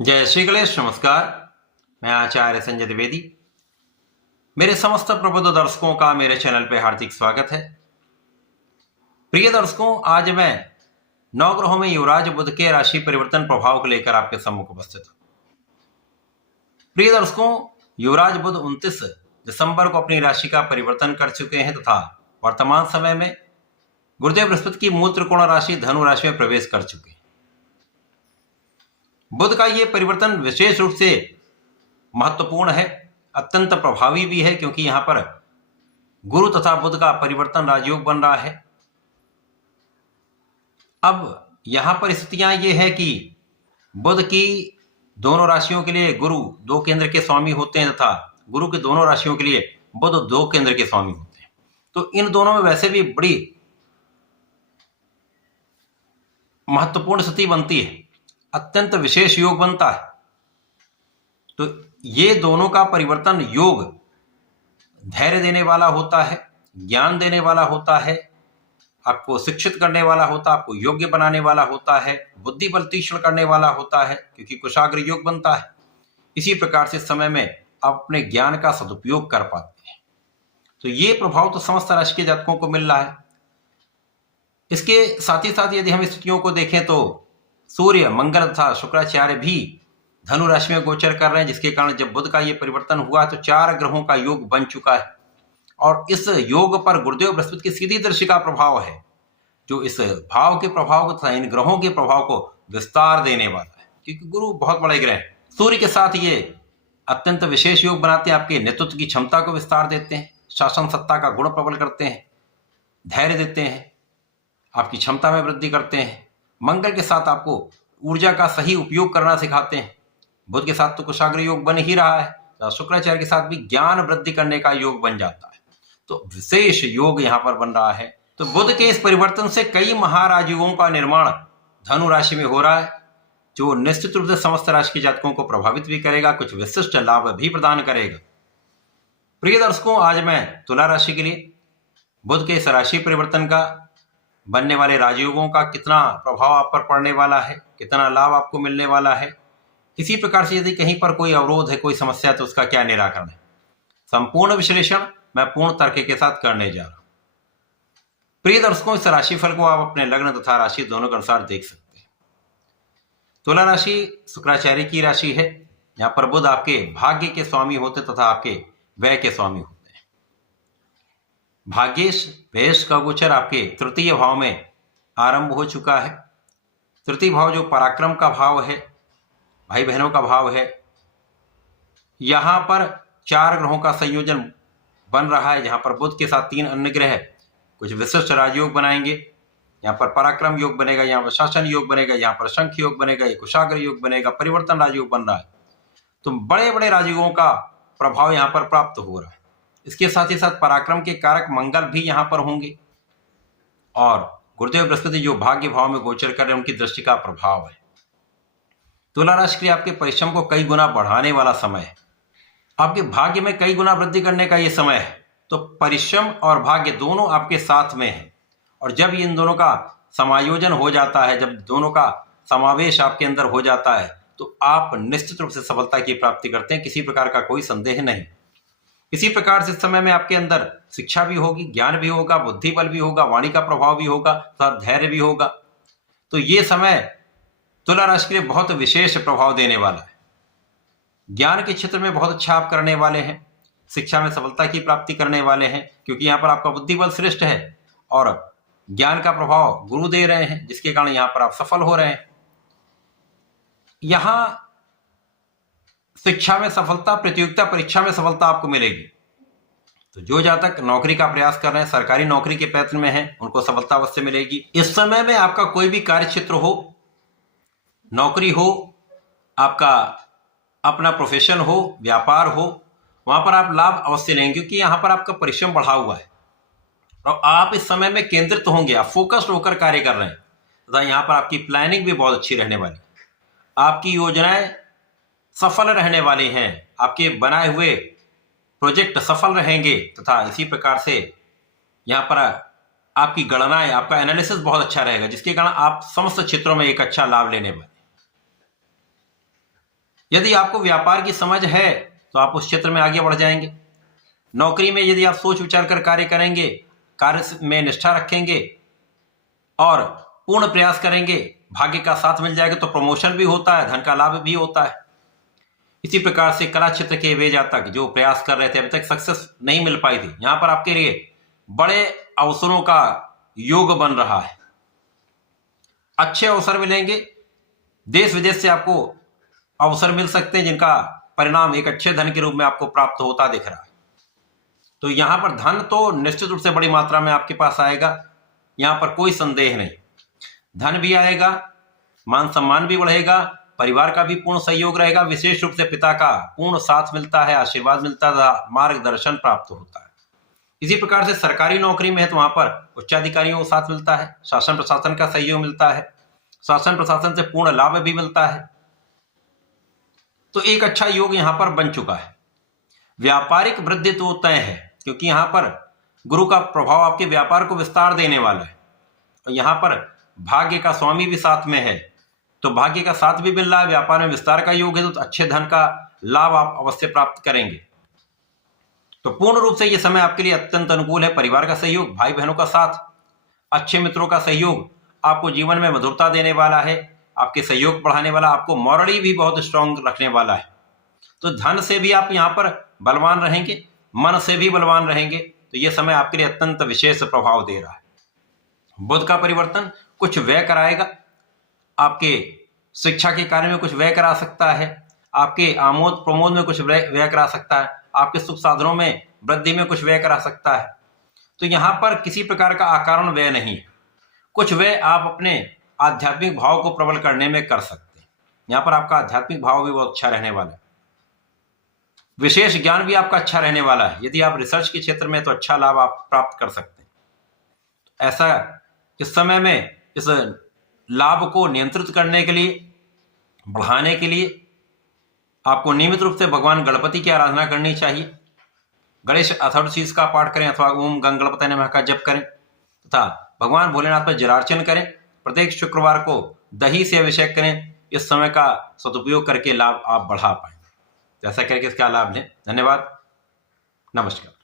जय श्री गणेश। नमस्कार, मैं आचार्य संजय द्विवेदी। मेरे समस्त प्रबुद्ध दर्शकों का मेरे चैनल पे हार्दिक स्वागत है। प्रिय दर्शकों, आज मैं नवग्रहों में युवराज बुध के राशि परिवर्तन प्रभाव को लेकर आपके सम्मुख उपस्थित हूं। प्रिय दर्शकों, युवराज बुध 29 दिसंबर को अपनी राशि का परिवर्तन कर चुके हैं तथा वर्तमान समय में गुरुदेव बृहस्पति की मूल त्रिकोण राशि धनु राशि में प्रवेश कर चुके हैं। बुध का यह परिवर्तन विशेष रूप से महत्वपूर्ण है, अत्यंत प्रभावी भी है, क्योंकि यहां पर गुरु तथा बुध का परिवर्तन राजयोग बन रहा है। अब यहां पर स्थितियां ये है कि बुध की दोनों राशियों के लिए गुरु 2 केंद्र के स्वामी होते हैं तथा गुरु के दोनों राशियों के लिए बुध 2 केंद्र के स्वामी होते हैं। तो इन दोनों में वैसे भी बड़ी महत्वपूर्ण स्थिति बनती है, अत्यंत विशेष योग बनता है। तो ये दोनों का परिवर्तन योग धैर्य देने वाला होता है, ज्ञान देने वाला होता है, आपको शिक्षित करने वाला होता है, आपको योग्य बनाने वाला होता है, बुद्धि बल तीक्ष्ण करने वाला होता है, क्योंकि कुशाग्र योग बनता है। इसी प्रकार से समय में आप अपने ज्ञान का सदुपयोग कर पाते हैं। तो ये प्रभाव तो समस्त राशि के जातकों को मिल रहा है। इसके साथ ही साथ यदि हम स्थितियों को देखें तो सूर्य, मंगल तथा शुक्राचार्य भी धनु राशि में गोचर कर रहे हैं, जिसके कारण जब बुध का यह परिवर्तन हुआ तो 4 ग्रहों का योग बन चुका है और इस योग पर गुरुदेव बृहस्पति की सीधी दृष्टि का प्रभाव है, जो इस भाव के प्रभाव को तथा इन ग्रहों के प्रभाव को विस्तार देने वाला है, क्योंकि गुरु बहुत बड़े ग्रह हैं। सूर्य के साथ ये अत्यंत विशेष योग बनाते हैं, आपके नेतृत्व की क्षमता को विस्तार देते हैं, शासन सत्ता का गुण प्रबल करते हैं, धैर्य देते हैं, आपकी क्षमता में वृद्धि करते हैं। मंगल के साथ आपको ऊर्जा का सही उपयोग करना सिखाते हैं। बुध के साथ तो कुशाग्र योग बन ही रहा है, तो शुक्राचार्य के साथ भी ज्ञान वृद्धि करने का योग बन जाता है। तो विशेष योग यहां पर बन रहा है। तो बुध के इस परिवर्तन से कई महाराजयोगों का निर्माण धनु राशि में हो रहा है, जो निश्चित रूप से समस्त राशि के जातकों को प्रभावित भी करेगा, कुछ विशिष्ट लाभ भी प्रदान करेगा। प्रिय दर्शकों, आज मैं तुला राशि के लिए बुध के इस राशि परिवर्तन का बनने वाले राजयोगों का कितना प्रभाव आप पर पड़ने वाला है, कितना लाभ आपको मिलने वाला है, इसी प्रकार से यदि कहीं पर कोई अवरोध है, कोई समस्या, तो उसका क्या निराकरण है, संपूर्ण विश्लेषण मैं पूर्ण तर्क के साथ करने जा रहा हूं। प्रिय दर्शकों, इस राशिफल को आप अपने लग्न तथा राशि दोनों के अनुसार देख सकते हैं। तुला राशि शुक्राचार्य की राशि है। यहां पर बुध आपके भाग्य के स्वामी होते तथा आपके व्यय के स्वामी होते हैं। भाग्येश भेष का गोचर आपके तृतीय भाव में आरंभ हो चुका है। तृतीय भाव जो पराक्रम का भाव है, भाई बहनों का भाव है, यहां पर 4 ग्रहों का संयोजन बन रहा है, जहां पर बुध के साथ 3 अन्य ग्रह कुछ विशिष्ट राजयोग बनाएंगे। यहां पर पराक्रम योग बनेगा, यहां पर शासन योग बनेगा, यहां पर शंख योग बनेगा, ये कुशाग्र योग बनेगा, परिवर्तन राजयोग बन रहा है। तो बड़े बड़े राजयोगों का प्रभाव यहां पर प्राप्त हो रहा है। इसके साथ ही साथ पराक्रम के कारक मंगल भी यहां पर होंगे और गुरुदेव बृहस्पति जो भाग्य भाव में गोचर कर रहे हैं, उनकी दृष्टि का प्रभाव है। तुला राशि के लिए आपके परिश्रम को कई गुना बढ़ाने वाला समय है, आपके भाग्य में कई गुना वृद्धि करने का यह समय है। तो परिश्रम और भाग्य दोनों आपके साथ में है, और जब इन दोनों का समायोजन हो जाता है, जब दोनों का समावेश आपके अंदर हो जाता है, तो आप निश्चित रूप से सफलता की प्राप्ति करते हैं, किसी प्रकार का कोई संदेह नहीं। इसी प्रकार से इस समय में आपके अंदर शिक्षा भी होगी, ज्ञान भी होगा, बुद्धि बल भी होगा, वाणी का प्रभाव भी होगा, तथा धैर्य भी होगा। तो ये समय तुला राशि के लिए बहुत विशेष प्रभाव देने वाला है। ज्ञान के क्षेत्र में बहुत अच्छा आप करने वाले हैं, शिक्षा में सफलता की प्राप्ति करने वाले हैं, क्योंकि यहाँ पर आपका बुद्धि बल श्रेष्ठ है और ज्ञान का प्रभाव गुरु दे रहे हैं, जिसके कारण यहाँ पर आप सफल हो रहे हैं। यहां शिक्षा में सफलता, प्रतियोगिता परीक्षा में सफलता आपको मिलेगी। तो जो जातक नौकरी का प्रयास कर रहे हैं, सरकारी नौकरी के प्रयत्न में हैं, उनको सफलता अवश्य मिलेगी। इस समय में आपका कोई भी कार्य क्षेत्र हो, नौकरी हो, आपका अपना प्रोफेशन हो, व्यापार हो, वहां पर आप लाभ अवश्य लेंगे, क्योंकि यहां पर आपका परिश्रम बढ़ा हुआ है और आप इस समय में केंद्रित होंगे, आप फोकस्ड होकर कार्य कर रहे हैं तथा यहां पर आपकी प्लानिंग भी बहुत अच्छी रहने वाली है। आपकी योजनाएं सफल रहने वाली हैं, आपके बनाए हुए प्रोजेक्ट सफल रहेंगे तथा इसी प्रकार से यहाँ पर आपकी गणनाएं, आपका एनालिसिस बहुत अच्छा रहेगा, जिसके कारण आप समस्त क्षेत्रों में एक अच्छा लाभ लेने वाले। यदि आपको व्यापार की समझ है तो आप उस क्षेत्र में आगे बढ़ जाएंगे। नौकरी में यदि आप सोच विचार कर कार्य करेंगे, कार्य में निष्ठा रखेंगे और पूर्ण प्रयास करेंगे, भाग्य का साथ मिल जाएगा तो प्रमोशन भी होता है, धन का लाभ भी होता है। इसी प्रकार से कला क्षेत्र के वे जातक जो प्रयास कर रहे थे, अभी तक सक्सेस नहीं मिल पाई थी, यहां पर आपके लिए बड़े अवसरों का योग बन रहा है। अच्छे अवसर मिलेंगे, देश विदेश से आपको अवसर मिल सकते हैं जिनका परिणाम एक अच्छे धन के रूप में आपको प्राप्त होता दिख रहा है। तो यहां पर धन तो निश्चित रूप से बड़ी मात्रा में आपके पास आएगा, यहां पर कोई संदेह नहीं। धन भी आएगा, मान सम्मान भी बढ़ेगा, परिवार का भी पूर्ण सहयोग रहेगा, विशेष रूप से पिता का पूर्ण साथ मिलता है, आशीर्वाद मिलता है, मार्गदर्शन प्राप्त होता है। इसी प्रकार से सरकारी नौकरी में है तो वहां पर उच्चाधिकारियों को साथ मिलता है, शासन प्रशासन का सहयोग मिलता है, शासन प्रशासन से पूर्ण लाभ भी मिलता है। तो एक अच्छा योग यहां पर बन चुका है। व्यापारिक वृद्धि तो तय है, क्योंकि यहां पर गुरु का प्रभाव आपके व्यापार को विस्तार देने वाला है और यहां पर भाग्य का स्वामी भी साथ में है, तो भाग्य का साथ भी मिल रहा है, व्यापार में विस्तार का योग है, तो अच्छे धन का लाभ आप अवश्य प्राप्त करेंगे। तो पूर्ण रूप से यह समय आपके लिए अत्यंत अनुकूल है। परिवार का सहयोग, भाई बहनों का साथ, अच्छे मित्रों का सहयोग आपको जीवन में मधुरता देने वाला है, आपके सहयोग बढ़ाने वाला, आपको मॉरली भी बहुत स्ट्रांग रखने वाला है। तो धन से भी आप यहाँ पर बलवान रहेंगे, मन से भी बलवान रहेंगे। तो यह समय आपके लिए अत्यंत विशेष प्रभाव दे रहा है। बुध का परिवर्तन कुछ व्यय कराएगा, आपके शिक्षा के कार्य में कुछ व्यय करा सकता है, आपके आमोद प्रमोद में कुछ व्यय करा सकता है, आपके सुख साधनों में वृद्धि में कुछ व्यय करा सकता है। तो यहां पर किसी प्रकार का अकारण व्यय नहीं है, कुछ व्यय आप अपने आध्यात्मिक भाव को प्रबल करने में कर सकते हैं। यहां पर आपका आध्यात्मिक भाव भी बहुत अच्छा रहने वाला है, विशेष ज्ञान भी आपका अच्छा रहने वाला है। यदि आप रिसर्च के क्षेत्र में तो अच्छा लाभ आप प्राप्त कर सकते हैं। ऐसा इस समय में इस लाभ को नियंत्रित करने के लिए, बढ़ाने के लिए आपको नियमित रूप से भगवान गणपति की आराधना करनी चाहिए। गणेश अथर्वशीष का पाठ करें अथवा ओम गंगणपतये नमः का जप करें तथा भगवान भोलेनाथ पर जलार्चन करें। प्रत्येक शुक्रवार को दही से अभिषेक करें। इस समय का सदुपयोग करके लाभ आप बढ़ा पाएंगे। ऐसा करके इसका लाभ लें। धन्यवाद, नमस्कार।